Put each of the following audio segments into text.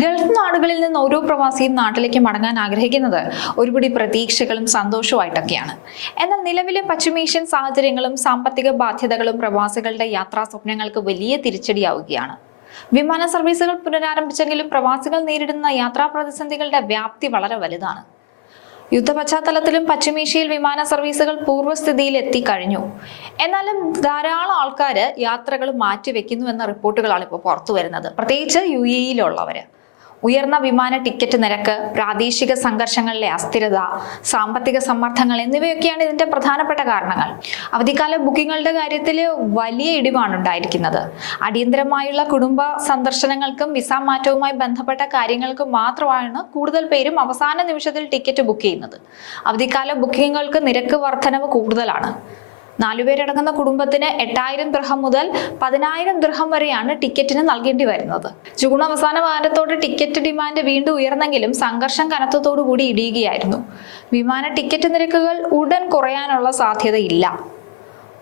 Gulf നാടുകളിൽ നിന്ന് ഓരോ പ്രവാസിയും നാട്ടിലേക്ക് മടങ്ങാൻ ആഗ്രഹിക്കുന്നത് ഒരുപിടി പ്രതീക്ഷകളും സന്തോഷവുമായിട്ടൊക്കെയാണ്. എന്നാൽ നിലവിലെ പശ്ചിമേഷ്യൻ സാഹചര്യങ്ങളും സാമ്പത്തിക ബാധ്യതകളും പ്രവാസികളുടെ യാത്രാ സ്വപ്നങ്ങൾക്ക് വലിയ തിരിച്ചടിയാവുകയാണ്. വിമാന സർവീസുകൾ പുനരാരംഭിച്ചെങ്കിലും പ്രവാസികൾ നേരിടുന്ന യാത്രാ പ്രതിസന്ധികളുടെ വ്യാപ്തി വളരെ വലുതാണ്. യുദ്ധ പശ്ചാത്തലത്തിലും പശ്ചിമേഷ്യയിൽ വിമാന സർവീസുകൾ പൂർവ്വസ്ഥിതിയിൽ എത്തിക്കഴിഞ്ഞു. എന്നാലും ധാരാളം ആൾക്കാർ യാത്രകൾ മാറ്റിവെക്കുന്നുവെന്ന റിപ്പോർട്ടുകളാണ് ഇപ്പോൾ പുറത്തു വരുന്നത്. പ്രത്യേകിച്ച് UAE-യിലുള്ളവര്. ഉയർന്ന വിമാന ടിക്കറ്റ് നിരക്ക്, പ്രാദേശിക സംഘർഷങ്ങളിലെ അസ്ഥിരത, സാമ്പത്തിക സമ്മർദ്ദങ്ങൾ എന്നിവയൊക്കെയാണ് ഇതിന്റെ പ്രധാനപ്പെട്ട കാരണങ്ങൾ. അവധിക്കാല ബുക്കിങ്ങുകളുടെ കാര്യത്തിൽ വലിയ ഇടിവാണ് ഉണ്ടായിരിക്കുന്നത്. അടിയന്തരമായുള്ള കുടുംബ സന്ദർശനങ്ങൾക്കും വിസ മാറ്റവുമായി ബന്ധപ്പെട്ട കാര്യങ്ങൾക്കും മാത്രമാണ് കൂടുതൽ പേരും അവസാന നിമിഷത്തിൽ ടിക്കറ്റ് ബുക്ക് ചെയ്യുന്നത്. അവധിക്കാല ബുക്കിങ്ങുകൾക്ക് നിരക്ക് വർധനവ് കൂടുതലാണ്. 4 പേരടങ്ങുന്ന കുടുംബത്തിന് 8000 ദിർഹം മുതൽ 10000 ദിർഹം വരെയാണ് ടിക്കറ്റിന് നൽകേണ്ടി വരുന്നത്. ജൂൺ അവസാന വാരത്തോടെ ടിക്കറ്റ് ഡിമാൻഡ് വീണ്ടും ഉയർന്നെങ്കിലും സംഘർഷം കനത്തതോടുകൂടി ഇടിയുകയായിരുന്നു. വിമാന ടിക്കറ്റ് നിരക്കുകൾ ഉടൻ കുറയാനുള്ള സാധ്യതയില്ല.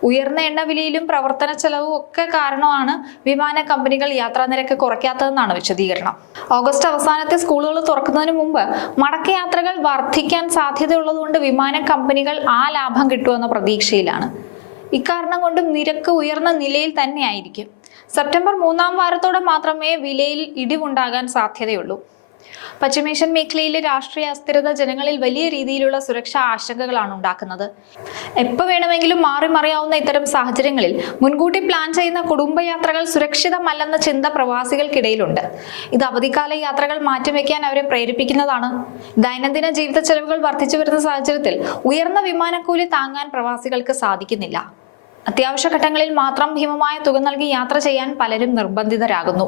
ഉയർന്ന എണ്ണവിലയിലും പ്രവർത്തന ചെലവും ഒക്കെ കാരണമാണ് വിമാന കമ്പനികൾ യാത്രാ നിരക്ക് കുറയ്ക്കാത്തതെന്നാണ് വിശദീകരണം. ഓഗസ്റ്റ് അവസാനത്തെ സ്കൂളുകൾ തുറക്കുന്നതിന് മുമ്പ് മടക്കയാത്രകൾ വർദ്ധിക്കാൻ സാധ്യതയുള്ളതുകൊണ്ട് വിമാന കമ്പനികൾ ആ ലാഭം കിട്ടുമെന്ന പ്രതീക്ഷയിലാണ്. ഇക്കാരണം കൊണ്ടും നിരക്ക് ഉയർന്ന നിലയിൽ തന്നെയായിരിക്കും. സെപ്റ്റംബർ 3-ാം വാരത്തോടെ മാത്രമേ വിലയിൽ ഇടിവുണ്ടാകാൻ സാധ്യതയുള്ളൂ. പശ്ചിമേഷ്യൻ മേഖലയിലെ രാഷ്ട്രീയ അസ്ഥിരത ജനങ്ങളിൽ വലിയ രീതിയിലുള്ള സുരക്ഷാ ആശങ്കകളാണ് ഉണ്ടാക്കുന്നത്. എപ്പോൾ വേണമെങ്കിലും മാറിമറിയാവുന്ന ഇത്തരം സാഹചര്യങ്ങളിൽ മുൻകൂട്ടി പ്ലാൻ ചെയ്യുന്ന കുടുംബയാത്രകൾ സുരക്ഷിതമല്ലെന്ന ചിന്ത പ്രവാസികൾക്കിടയിലുണ്ട്. ഇത് അവധിക്കാല യാത്രകൾ മാറ്റിവെക്കാൻ അവരെ പ്രേരിപ്പിക്കുന്നതാണ്. ദൈനംദിന ജീവിത ചെലവുകൾ വർദ്ധിച്ചു വരുന്ന സാഹചര്യത്തിൽ ഉയർന്ന വിമാനക്കൂലി താങ്ങാൻ പ്രവാസികൾക്ക് സാധിക്കുന്നില്ല. അത്യാവശ്യ ഘട്ടങ്ങളിൽ മാത്രം ഭീമമായ തുക നൽകി യാത്ര ചെയ്യാൻ പലരും നിർബന്ധിതരാകുന്നു.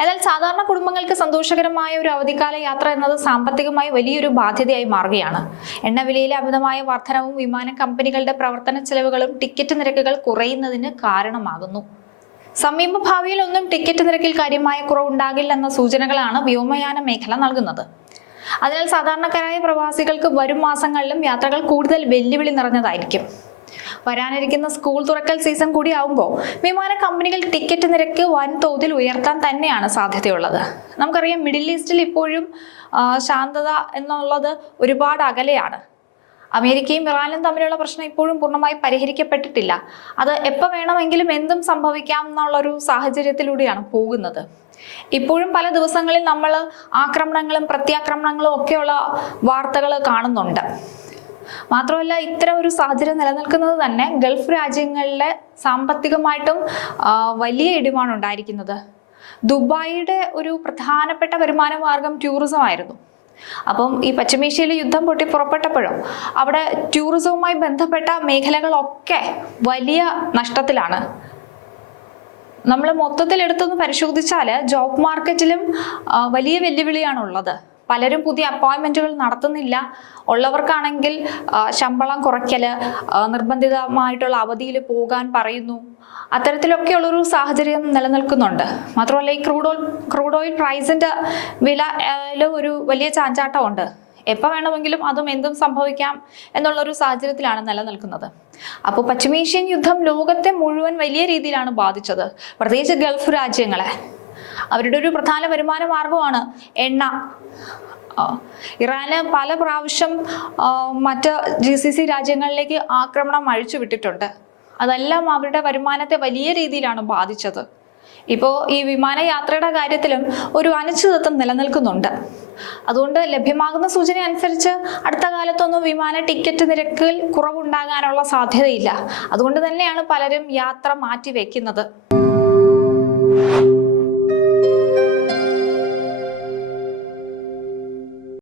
എന്നാൽ സാധാരണ കുടുംബങ്ങൾക്ക് സന്തോഷകരമായ ഒരു അവധിക്കാല യാത്ര എന്നത് സാമ്പത്തികമായി വലിയൊരു ബാധ്യതയായി മാറുകയാണ്. എണ്ണവിലയിലെ അമിതമായ വർധനവും വിമാന കമ്പനികളുടെ പ്രവർത്തന ചെലവുകളും ടിക്കറ്റ് നിരക്കുകൾ കുറയുന്നതിന് കാരണമാകുന്നു. സമീപ ഭാവിയിൽ ഒന്നും ടിക്കറ്റ് നിരക്കിൽ കാര്യമായ കുറവുണ്ടാകില്ലെന്ന സൂചനകളാണ് വ്യോമയാന മേഖല നൽകുന്നത്. അതിനാൽ സാധാരണക്കാരായ പ്രവാസികൾക്ക് വരും മാസങ്ങളിലും യാത്രകൾ കൂടുതൽ വെല്ലുവിളി നിറഞ്ഞതായിരിക്കും. വരാനിരിക്കുന്ന സ്കൂൾ തുറക്കൽ സീസൺ കൂടി ആവുമ്പോൾ വിമാന കമ്പനികൾ ടിക്കറ്റ് നിരക്ക് വൻതോതിൽ ഉയർത്താൻ തന്നെയാണ് സാധ്യതയുള്ളത്. നമുക്കറിയാം, മിഡിൽ ഈസ്റ്റിൽ ഇപ്പോഴും ശാന്തത എന്നുള്ളത് ഒരുപാട് അകലെയാണ്. അമേരിക്കയും ഇറാനും തമ്മിലുള്ള പ്രശ്നം ഇപ്പോഴും പൂർണ്ണമായി പരിഹരിക്കപ്പെട്ടിട്ടില്ല. അത് എപ്പോൾ വേണമെങ്കിലും എന്തും സംഭവിക്കാം എന്നുള്ളൊരു സാഹചര്യത്തിലൂടെയാണ് പോകുന്നത്. ഇപ്പോഴും പല ദിവസങ്ങളിൽ നമ്മൾ ആക്രമണങ്ങളും പ്രത്യാക്രമണങ്ങളും ഒക്കെയുള്ള വാർത്തകൾ കാണുന്നുണ്ട്. മാത്രമല്ല, ഇത്തരം ഒരു സാഹചര്യം നിലനിൽക്കുന്നത് തന്നെ ഗൾഫ് രാജ്യങ്ങളിലെ സാമ്പത്തികമായിട്ടും വലിയ ഇടിവാണ് ഉണ്ടായിരിക്കുന്നത്. ദുബായിയുടെ ഒരു പ്രധാനപ്പെട്ട വരുമാന മാർഗം ടൂറിസം ആയിരുന്നു. അപ്പം ഈ പശ്ചിമേഷ്യയിൽ യുദ്ധം പൊട്ടി പുറപ്പെട്ടപ്പോഴും അവിടെ ടൂറിസവുമായി ബന്ധപ്പെട്ട മേഖലകളൊക്കെ വലിയ നഷ്ടത്തിലാണ്. നമ്മൾ മൊത്തത്തിൽ എടുത്തൊന്ന് പരിശോധിച്ചാൽ ജോബ് മാർക്കറ്റിലും വലിയ വെല്ലുവിളിയാണുള്ളത്. പലരും പുതിയ അപ്പോയിൻമെന്റുകൾ നടത്തുന്നില്ല. ഉള്ളവർക്കാണെങ്കിൽ ശമ്പളം കുറയ്ക്കല്, നിർബന്ധിതമായിട്ടുള്ള അവധിയിൽ പോകാൻ പറയുന്നു. അത്തരത്തിലൊക്കെയുള്ളൊരു സാഹചര്യം നിലനിൽക്കുന്നുണ്ട്. മാത്രമല്ല, ഈ ക്രൂഡ് ഓയിൽ പ്രൈസിന്റെ വിലയിലും ഒരു വലിയ ചാഞ്ചാട്ടമുണ്ട്. എപ്പോൾ വേണമെങ്കിലും അതും എന്തും സംഭവിക്കാം എന്നുള്ളൊരു സാഹചര്യത്തിലാണ് നിലനിൽക്കുന്നത്. അപ്പോൾ പശ്ചിമേഷ്യൻ യുദ്ധം ലോകത്തെ മുഴുവൻ വലിയ രീതിയിലാണ് ബാധിച്ചത്. പ്രത്യേകിച്ച് ഗൾഫ് രാജ്യങ്ങളെ. അവരുടെ ഒരു പ്രധാന വരുമാന മാർഗമാണ് എണ്ണ. ഇറാന് പല പ്രാവശ്യം മറ്റ് GCC രാജ്യങ്ങളിലേക്ക് ആക്രമണം അഴിച്ചുവിട്ടിട്ടുണ്ട്. അതെല്ലാം അവരുടെ വരുമാനത്തെ വലിയ രീതിയിലാണ് ബാധിച്ചത്. ഇപ്പോൾ ഈ വിമാനയാത്രയുടെ കാര്യത്തിലും ഒരു അനിശ്ചിതത്വം നിലനിൽക്കുന്നുണ്ട്. അതുകൊണ്ട് ലഭ്യമാകുന്ന സൂചന അനുസരിച്ച് അടുത്ത കാലത്തൊന്നും വിമാന ടിക്കറ്റ് നിരക്കിൽ കുറവുണ്ടാകാനുള്ള സാധ്യതയില്ല. അതുകൊണ്ട് തന്നെയാണ് പലരും യാത്ര മാറ്റിവെക്കുന്നത്.